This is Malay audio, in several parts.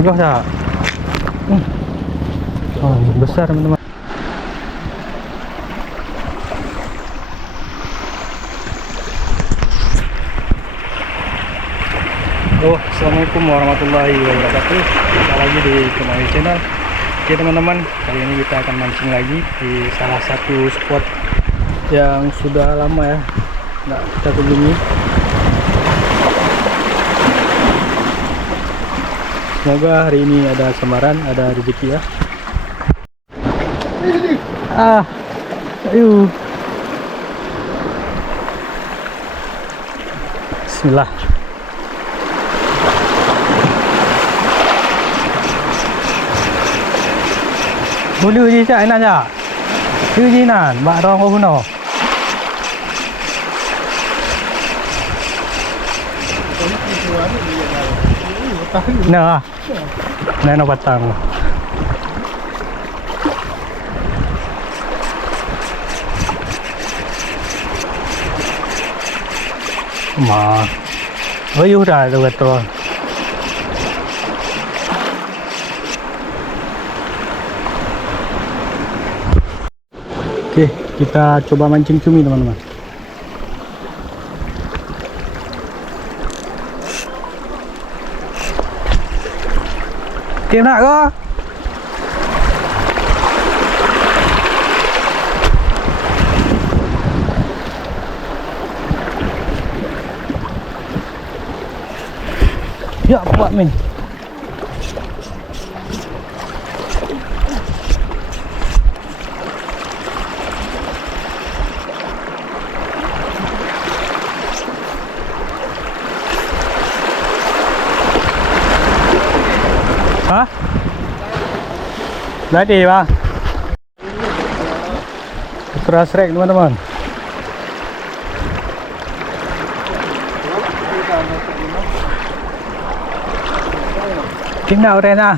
Enggak tak? Oh, besar teman-teman. Assalamualaikum warahmatullahi wabarakatuh. Kita lagi di Kemawi Channel. Oke teman-teman, kali ini kita akan mancing lagi di salah satu spot yang sudah lama ya nggak kita kunjungi. Semoga hari ini ada samaran, ada rezeki ya. Ayo. Bismillah. Bulu je cak nak cak. Tu je nan, bak rong ko kuno. Nah. Nah batang. Ma. Oh, dah tu betul. Oke, kita coba mancing cumi teman-teman. Kim nak ke? Ya, buat min. Hah? Jadi bang, keras rek teman-teman. Kim nào đây nè?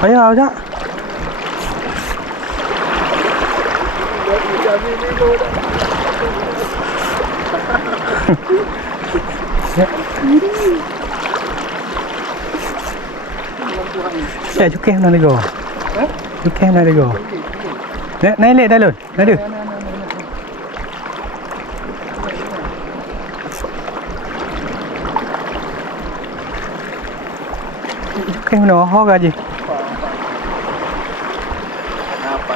Thấy không chứ? Chạy chút kem nào đi rồi. Chút kem nào đi rồi. Này lệ đây luôn, này được. Chút kem nó ho ra gì?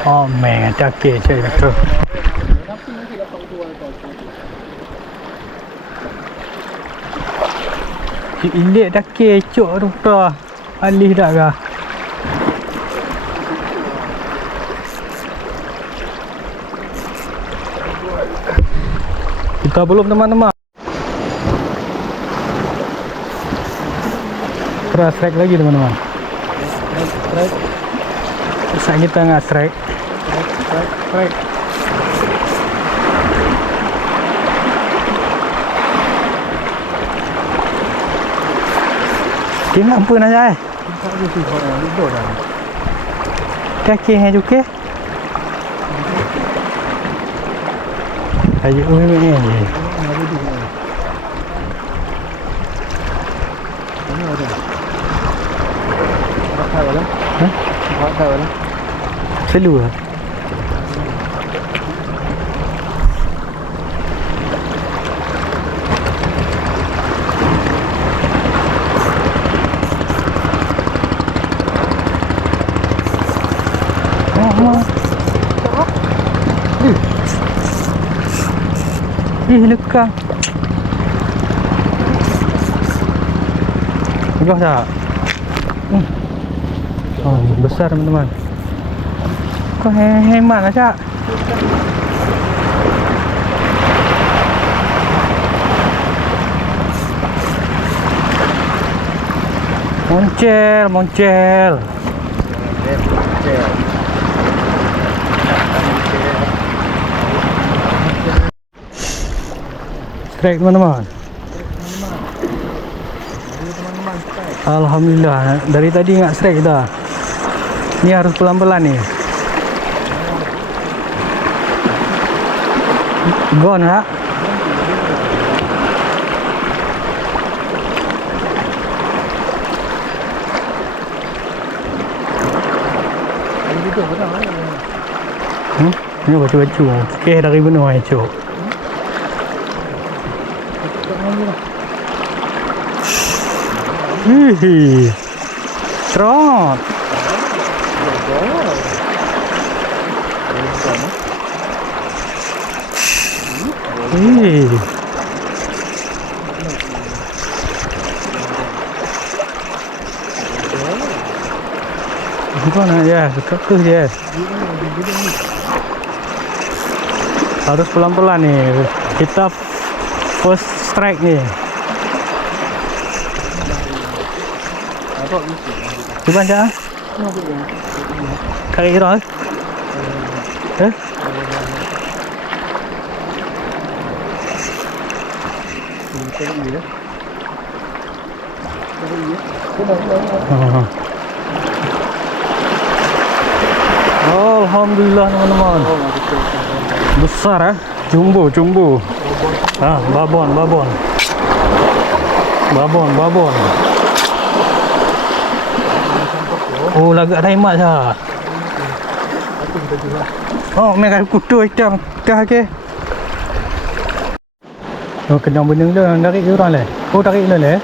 Oh mẹ, chắc kể chơi được rồi. Ini dah kecoh doktor. Alih dah ke? Kita belum teman-teman. Keras strike lagi teman-teman. Saat kita nggak strike. Kiếm ampun aja. Kaki hai juga. Ayo ini. Seluar. Lekang. Enggak tak? Oh, besar teman-teman. Kok hemat lah cak. Moncel. Strike teman-teman. Alhamdulillah, dari tadi nggak strike dah. Ini harus pelan-pelan nih. Gon ha. Ini baju-baju. Okey dari benua itu. Hihi. Trot. Hihi. Gimana ya? Dekat tuh ya. Harus pelan-pelan nih. Kita first strike nih. Coba aja. Kayak gitu. Alhamdulillah teman-teman. Besar ya, jumbo. Babon. Oh, lagak raimat sah. Oh, mereka kutu hitam dah ke. Oh, kena benang dah tarik orang le. Oh, tarik le.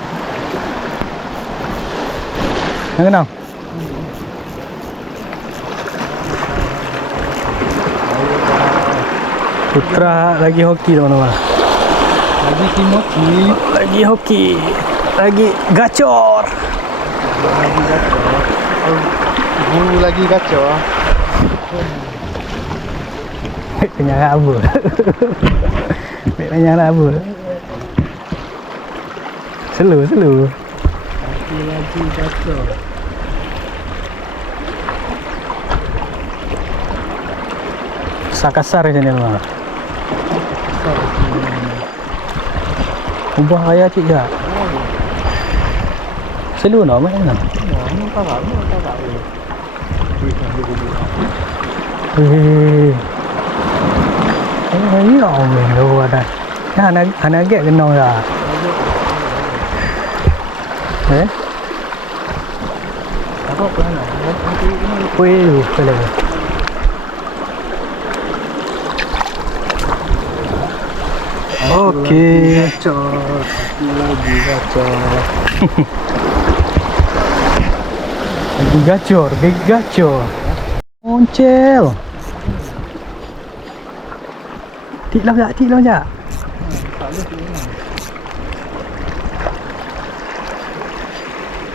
Yang kena. Putra lagi hoki teman-teman. Lagi hoki. Lagi gacor. Guru lagi gacor. Penyara abu. Penyara abu. Selu. Lagi gacor. Sakasar di sini teman. Ubah ayah cik ya. Selu no mana? Ini kakak. Ini orang lu ada. Anak get kena ya. Apa mana? Nanti ini Kuih boleh. Okey. gacor. Lagi gacor. Lagi gacor. Moncel. Tik lah tak?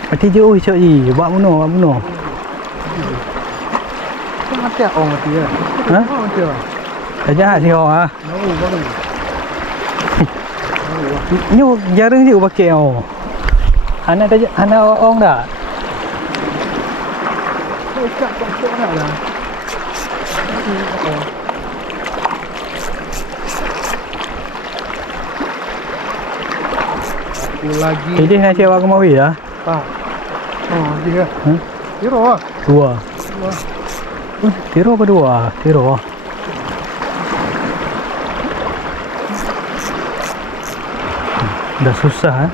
Mati je oi cak ji. Buat bunuh. Kau mati orang mati ya. Ha? Mati ah. Dah jahat ni orang ah. Baru. Ni jarang je pakai oh. Anak orang dah. Kau cak nak lah. Aku lagi. Ini nak cakap kemari ya. Ah. Oh, dia. Tiro ah. Dua. Tiro apa dua? Tiro. Dah susah.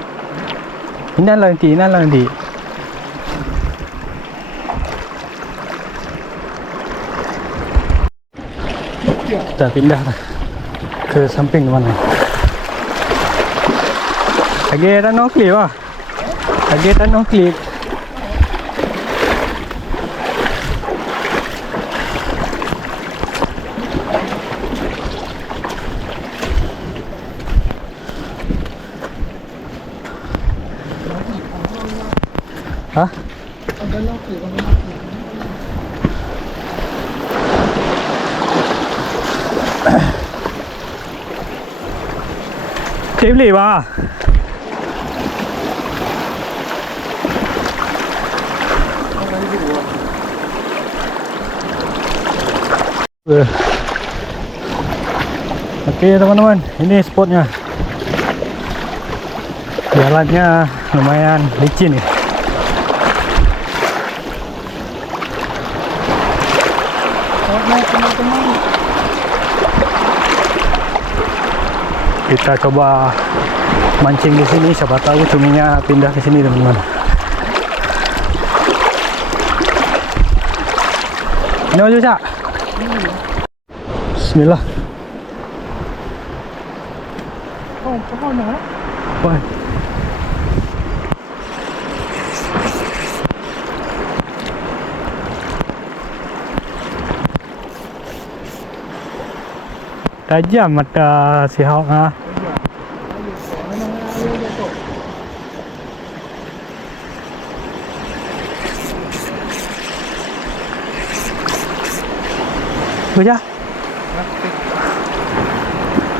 Ini nanti. Kita pindah ke samping mana? Lagi tak no clip ah. Hah? Cik beli bang. Okey teman-teman, ini spotnya. Jalannya lumayan licin nih. Kita coba mancing di sini, siapa tahu cuminya pindah ke sini teman-teman. Ini aja Cak. Bismillah. Oh, kemana? Wah. Tajam mata si Hawk ah. Kerja.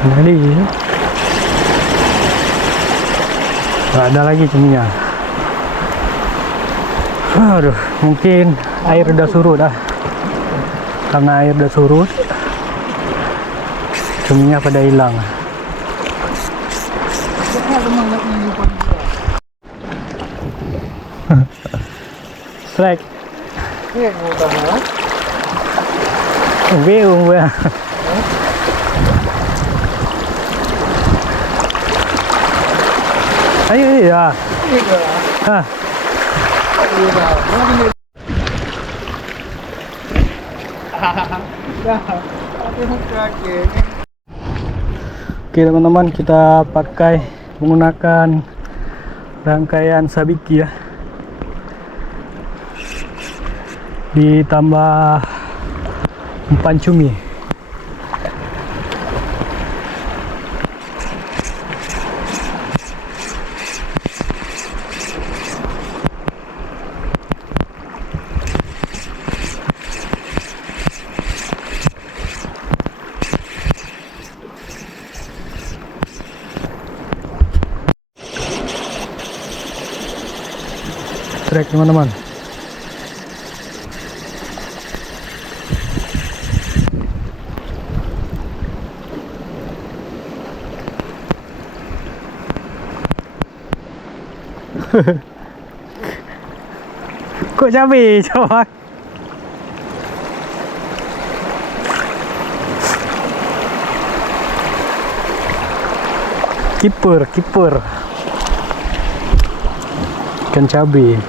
Jadi nggak ada lagi cuminya. Aduh, mungkin air udah surut dah. Karena air udah surut, cuminya pada hilang. Strike. Beung gue. Ayo ya. Hah. Oke teman-teman, kita pakai menggunakan rangkaian sabiki ya, ditambah umpan cumi. Trek teman-teman. Kok cabai coba. Kiper ikan cabai.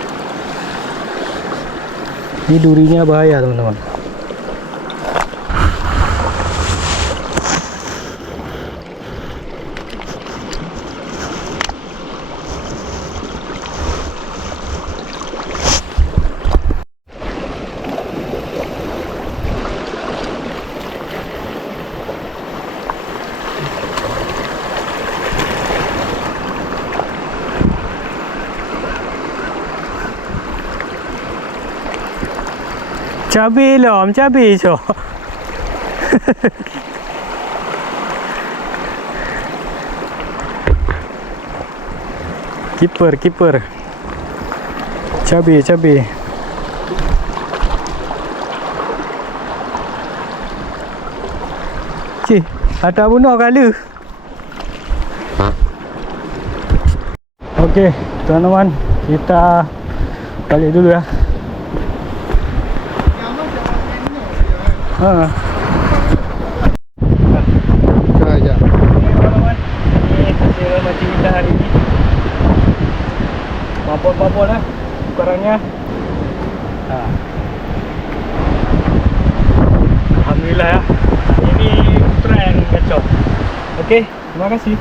Ini durinya bahaya teman-teman. Cabai lom, cabai so. Kiper. Cabai. Cih, ada bunuh kali. Oke, teman-teman, kita balik dulu ya. Aja. Teman-teman, ini hasil mancing kita hari ini. Papol lah ukurannya. Nah. Alhamdulillah ya. Ini tren gacor. Oke, terima kasih.